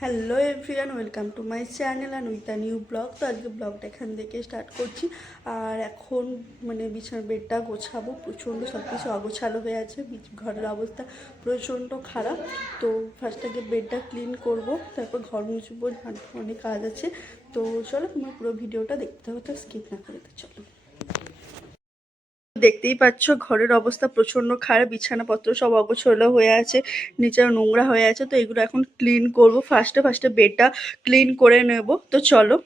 Hello everyone, welcome to my channel and with a new blog. তো আজকে ব্লগটা এখান থেকে স্টার্ট করছি। আর এখন বিছানার বেডটা গোছাবো। প্রচণ্ড সব কিছু অগোছালো হয়ে আছে, ঘরের অবস্থা প্রচণ্ড খারাপ। তো ফার্স্ট আগে বেডটা ক্লিন করব, তারপর ঘর মুছবো, অনেক কাজ আছে। তো চলো তোমার পুরো ভিডিওটা দেখতে হবে, তো স্কিপ না করে তো চলো। দেখতেই পাচ্ছ ঘরের অবস্থা প্রচন্ড খারাপ, বিছানাপত্র সব অগোছালো হয়ে আছে, নিচে নোংরা হয়ে আছে। তো এগুলো এখন ক্লিন করব। ফার্স্টে বেডটা ক্লিন করে নেব। তো চলো,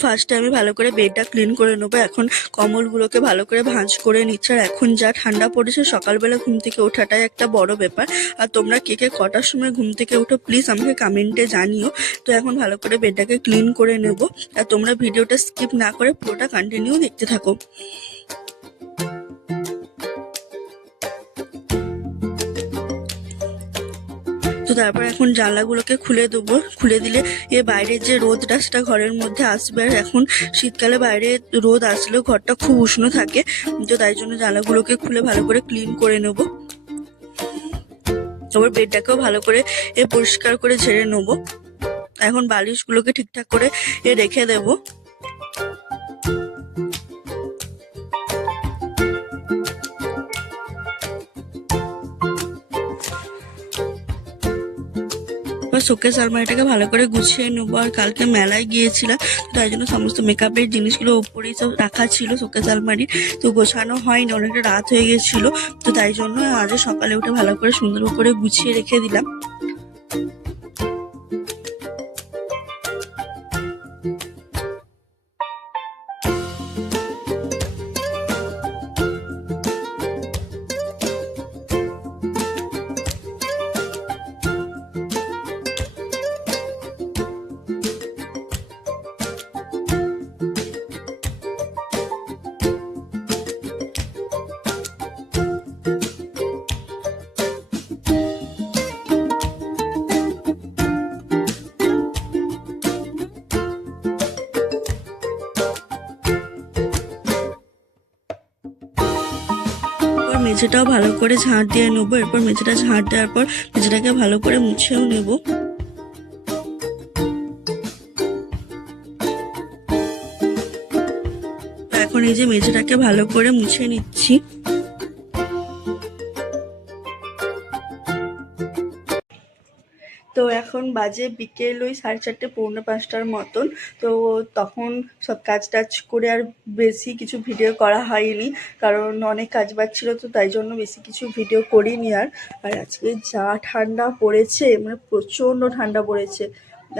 ফার্স্টে আমি ভালো করে বেডটা ক্লিন করে নেবো। এখন কম্বলগুলোকে ভালো করে ভাঁজ করে নিচ্ছে। আর এখন যা ঠান্ডা পড়েছে, সকালবেলা ঘুম থেকে ওঠাটাই একটা বড় ব্যাপার। আর তোমরা কে কে কটার সময় ঘুম থেকে ওঠো প্লিজ আমাকে কমেন্টে জানিও। তো এখন ভালো করে বেডটাকে ক্লিন করে নেব। আর তোমরা ভিডিওটা স্কিপ না করে পুরোটা কন্টিনিউ দেখতে থাকো। তো তারপর এখন জানলাগুলোকে খুলে দেবো। খুলে দিলে বাইরের যে রোদটা সেটা ঘরের মধ্যে আসবে। আর এখন শীতকালে বাইরে রোদ আসলেও ঘরটা খুব উষ্ণ থাকে, তো তাই জন্য জানলাগুলোকে খুলে ভালো করে ক্লিন করে নেবো। তারপর বেডটাকেও ভালো করে পরিষ্কার করে ঝেড়ে নেবো। এখন বালিশগুলোকে ঠিকঠাক করে রেখে দেবো। শোকেস আলমারিটাকে ভালো করে গুছিয়ে নেবো। আর কালকে মেলায় গিয়েছিলাম, তাই জন্য সমস্ত মেকআপের জিনিসগুলো ওপরেই সব রাখা ছিল শোকেস আলমারি। তো গোছানো হয়নি, অনেকটা রাত হয়ে গেছিল। তো তাই জন্য আজ সকালে উঠে ভালো করে সুন্দর করে গুছিয়ে রেখে দিলাম। মেঝেটাও ভালো করে ঝাঁট দিয়ে নেবো। এরপর মেঝেটা ঝাঁট দেওয়ার পর মেঝেটাকে ভালো করে মুছেও নেবো। এখন এই যে মেঝেটাকে ভালো করে মুছে নিচ্ছি। তো এখন বাজে বিকেল ওই 4:30 পৌনে 5টার মতন। তো তখন সব কাজ টাজ করে আর বেশি কিছু ভিডিও করা হয়নি, কারণ অনেক কাজ বাড়ছিল। তো তাই জন্য বেশি কিছু ভিডিও করিনি। আর আজকে যা ঠান্ডা পড়েছে, প্রচণ্ড ঠান্ডা পড়েছে।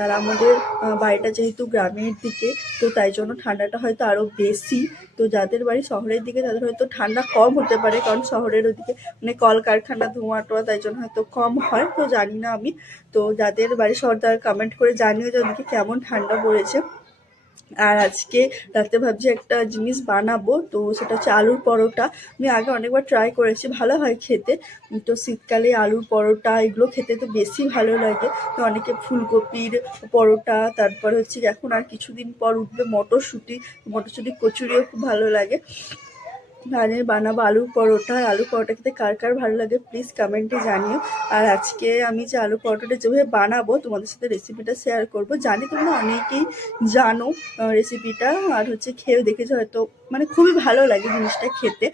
আর আমাদের বাড়িটা যেহেতু গ্রামের দিকে, তো তাই জন্য ঠান্ডাটা হয়তো আরও বেশি। তো যাদের বাড়ি শহরের দিকে তাদের হয়তো ঠান্ডা কম হতে পারে, কারণ শহরের ওদিকে কলকারখানা ধোঁয়া টোয়া, তাই জন্য হয়তো কম হয়। তো জানি না আমি। তো যাদের বাড়ি শহর তারা কমেন্ট করে জানিও যে ওদিকে কেমন ঠান্ডা পড়েছে। আর আজকে রাতে ভাবছি একটা জিনিস বানাবো, তো সেটা হচ্ছে আলুর পরোটা। আমি আগে অনেকবার ট্রাই করেছি, ভালো হয় খেতে। তো শীতকালে আলুর পরোটা এগুলো খেতে তো বেশি ভালো লাগে। তো অনেকে ফুলকপির পরোটা, তারপর হচ্ছে এখন আর কিছুদিন পর উঠবে মটরশুঁটি কচুরিও খুব ভালো লাগে। আমি বানাবো আলুর পরোটা। আলুর পরোটা খেতে কার কার ভালো লাগে প্লিজ কমেন্টে জানিও। আর আজকে আমি যে আলুর পরোটাটা যেভাবে বানাবো তোমাদের সাথে রেসিপিটা শেয়ার করব। জানি তোমরা অনেকেই জানো রেসিপিটা, আর খেয়েও দেখেছো হয়তো, খুবই ভালো লাগে জিনিসটা খেতে।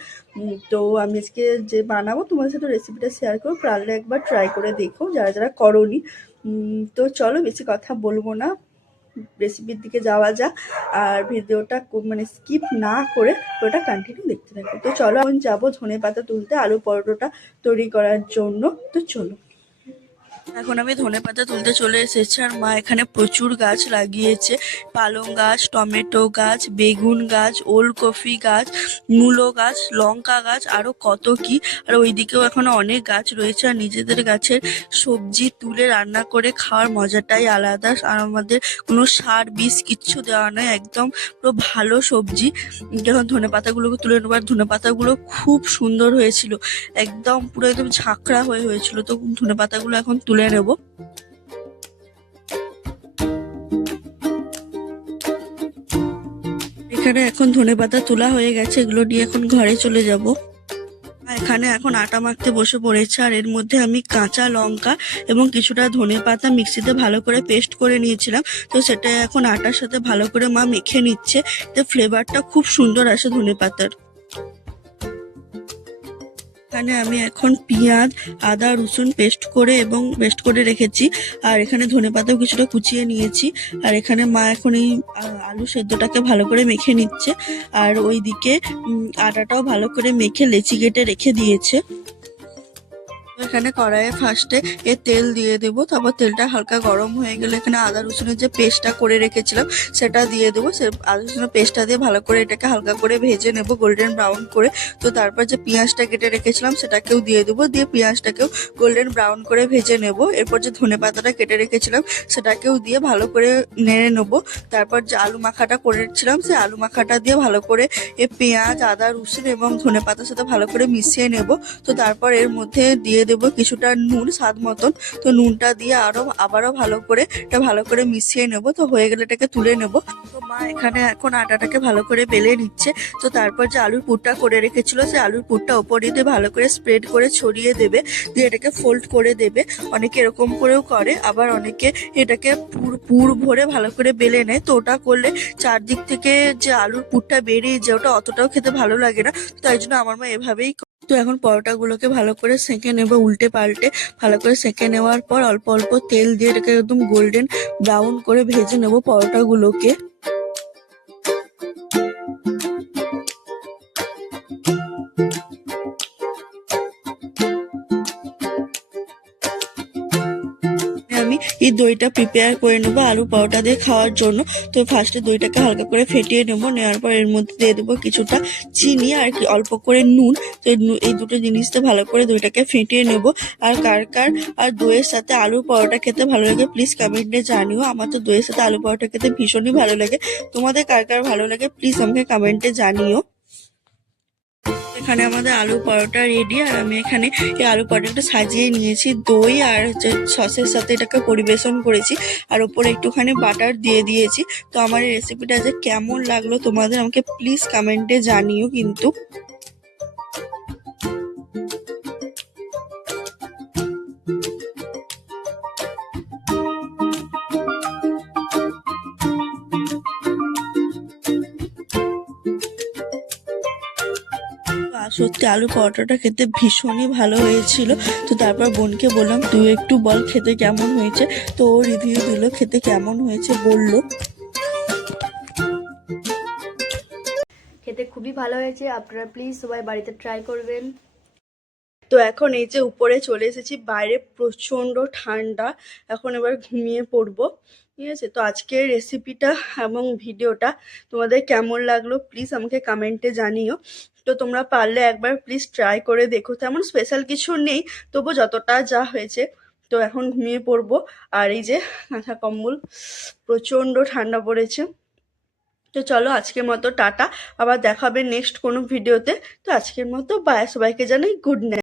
তো আমি আজকে যে বানাবো তোমাদের সাথে রেসিপিটা শেয়ার করবো, পারলে একবার ট্রাই করে দেখো যারা যারা করোনি। তো চলো বেশি কথা বলবো না, রেসিপির দিকে যাওয়া যাক। আর ভিডিওটা স্কিপ না করে ওটা কন্টিনিউ দেখতে থাকো। তো চলো এখন যাবো ধনেপাতা তুলতে আলু পরোটাটা তৈরি করার জন্য। তো চলো, এখন আমি ধনেপাতা তুলতে চলে এসেছি। আর মা এখানে প্রচুর গাছ লাগিয়েছে, পালং গাছ, টমেটো গাছ, বেগুন গাছ, ওলকপি গাছ, মূলো গাছ, লঙ্কা গাছ, আরো কত কি। আর ওইদিকেও এখনো অনেক গাছ রয়েছে। আর নিজেদের গাছের সবজি তুলে রান্না করে খাওয়ার মজাটাই আলাদা। আর আমাদের কোনো সার বিষ কিচ্ছু দেওয়া নয়, একদম পুরো ভালো সবজি। যখন ধনেপাতাগুলোকে তুলে নেবো, আর ধনেপাতাগুলো খুব সুন্দর হয়েছিল, একদম ঝাঁকড়া হয়েছিল। তো ধনেপাতাগুলো এখন তুলে নেব। এখানে এখন ধনেপাতা তোলা হয়ে গেছে, এগুলো নিয়ে এখন ঘরে চলে যাব। এখানে এখন আটা মাখতে বসে পড়েছে, আর এর মধ্যে আমি কাঁচা লঙ্কা এবং কিছুটা ধনেপাতা মিক্সিতে ভালো করে পেস্ট করে নিয়েছিলাম। তো সেটা এখন আটার সাথে ভালো করে মা মেখে নিচ্ছে, তো ফ্লেভারটা খুব সুন্দর আসে ধনেপাতার। এখানে আমি এখন পেঁয়াজ, আদা, রসুন পেস্ট করে রেখেছি, আর এখানে ধনেপাতাও কিছুটা কুচিয়ে নিয়েছি। আর এখানে মা এখন এই আলু সেদ্ধটাকে ভালো করে মেখে নিচ্ছে, আর ওইদিকে আটাটাও ভালো করে মেখে লেচি কেটে রেখে দিয়েছে। এখানে কড়াইয়ে ফার্স্টে তেল দিয়ে দেবো, তারপর তেলটা হালকা গরম হয়ে গেলে এখানে আদা রসুনের যে পেস্টটা করে রেখেছিলাম সেটা দিয়ে দেবো। সে আদা রসুনের পেস্টটা দিয়ে ভালো করে এটাকে হালকা করে ভেজে নেব গোল্ডেন ব্রাউন করে। তো তারপর যে পেঁয়াজটা কেটে রেখেছিলাম সেটাকেও দিয়ে দেবো, দিয়ে পেঁয়াজটাকেও গোল্ডেন ব্রাউন করে ভেজে নেব। এরপর যে ধনেপাতাটা কেটে রেখেছিলাম সেটাকেও দিয়ে ভালো করে নেড়ে নেবো। তারপর যে আলু মাখাটা করেছিলাম সেই আলু মাখাটা দিয়ে ভালো করে পেঁয়াজ, আদা, রসুন এবং ধনেপাতার সাথে ভালো করে মিশিয়ে নেব। তো তারপর এর মধ্যে দিয়ে দেবো কিছুটা নুন স্বাদ মতন। তো নুনটা দিয়ে আবারও ভালো করে মিশিয়ে নেব। তো হয়ে গেলে এটাকে তুলে নেব। তো মা এখানে এখন আটাটাকে ভালো করে বেলে নিচ্ছে। তো তারপর যে আলুর পুরটা করে রেখেছিল সেই আলুর পুরটা ওপরে দিয়ে ভালো করে স্প্রেড করে ছড়িয়ে দেবে, দিয়ে এটাকে ফোল্ড করে দেবে। অনেকে এরকম করেও করে, আবার অনেকে এটাকে পুর ভরে ভালো করে বেলে নেয়। তো ওটা করলে চারদিক থেকে যে আলুর পুরটা বেরিয়ে যায়, ওটা অতটাও খেতে ভালো লাগে না। তাই জন্য আমার মা এভাবেই। তো এখন পরোটাগুলোকে ভালো করে সেঁকে নেবো, উল্টে পাল্টে ভালো করে সেঁকে নেওয়ার পর অল্প অল্প তেল দিয়ে এটাকে একদম গোল্ডেন ব্রাউন করে ভেজে নেবো পরোটাগুলোকে। আমি এই দইটা প্রিপেয়ার করে নেবো আলু পরোটা দিয়ে খাওয়ার জন্য। তো ফার্স্টে দইটাকে হালকা করে ফেটিয়ে নেবো, নেওয়ার পর এর মধ্যে দিয়ে দেবো কিছুটা চিনি আর অল্প করে নুন। তো এই দুটো জিনিসটা ভালো করে দইটাকে ফেটিয়ে নেবো। আর কার কার আর দইয়ের সাথে আলু পরোটা খেতে ভালো লাগে প্লিজ কমেন্টে জানিও। আমার তো দইয়ের সাথে আলু পরোটা খেতে ভীষণই ভালো লাগে। তোমাদের কার কার ভালো লাগে প্লিজ আমাকে কমেন্টে জানিও। এখানে আমাদের আলু পরোটা রেডি, আর আমি এখানে এই আলু পরোটাটা সাজিয়ে নিয়েছি দই আর হচ্ছে সসের সাথে এটাকে পরিবেশন করেছি, আর উপরে একটুখানি বাটার দিয়ে দিয়েছি। তো আমার এই রেসিপিটা যে কেমন লাগলো তোমাদের আমাকে প্লিজ কমেন্টে জানিও কিন্তু। সত্যি আলু পরোটাটা খেতে ভীষণই ভালো হয়েছিল। তো তারপর বোনকে বললাম তুই একটু বল খেতে কেমন হয়েছে। তো ও রিভিউ দিল খেতে কেমন হয়েছে বললো। খেতে খুবই ভালো হয়েছে, আপনারা প্লিজ সবাই বাড়িতে ট্রাই করবেন। তো এখন এই যে উপরে চলে এসেছি, বাইরে প্রচণ্ড ঠান্ডা, এখন এবার ঘুমিয়ে পড়বো। ঠিক আছে, তো আজকের রেসিপিটা এবং ভিডিওটা তোমাদের কেমন লাগলো প্লিজ আমাকে কমেন্টে জানিও। তো তোমরা পারলে একবার প্লিজ ট্রাই করে দেখো। তেমন স্পেশাল কিছু নেই, তবু যতটা যা হয়েছে। তো এখন ঘুমিয়ে পড়বো, আর এই যে কাঁথা কম্বল, প্রচণ্ড ঠান্ডা পড়েছে। তো চলো আজকের মতো টাটা, আবার দেখাবে নেক্সট কোনো ভিডিওতে। তো আজকের মতো বাই, সবাইকে জানাই গুড নাইট।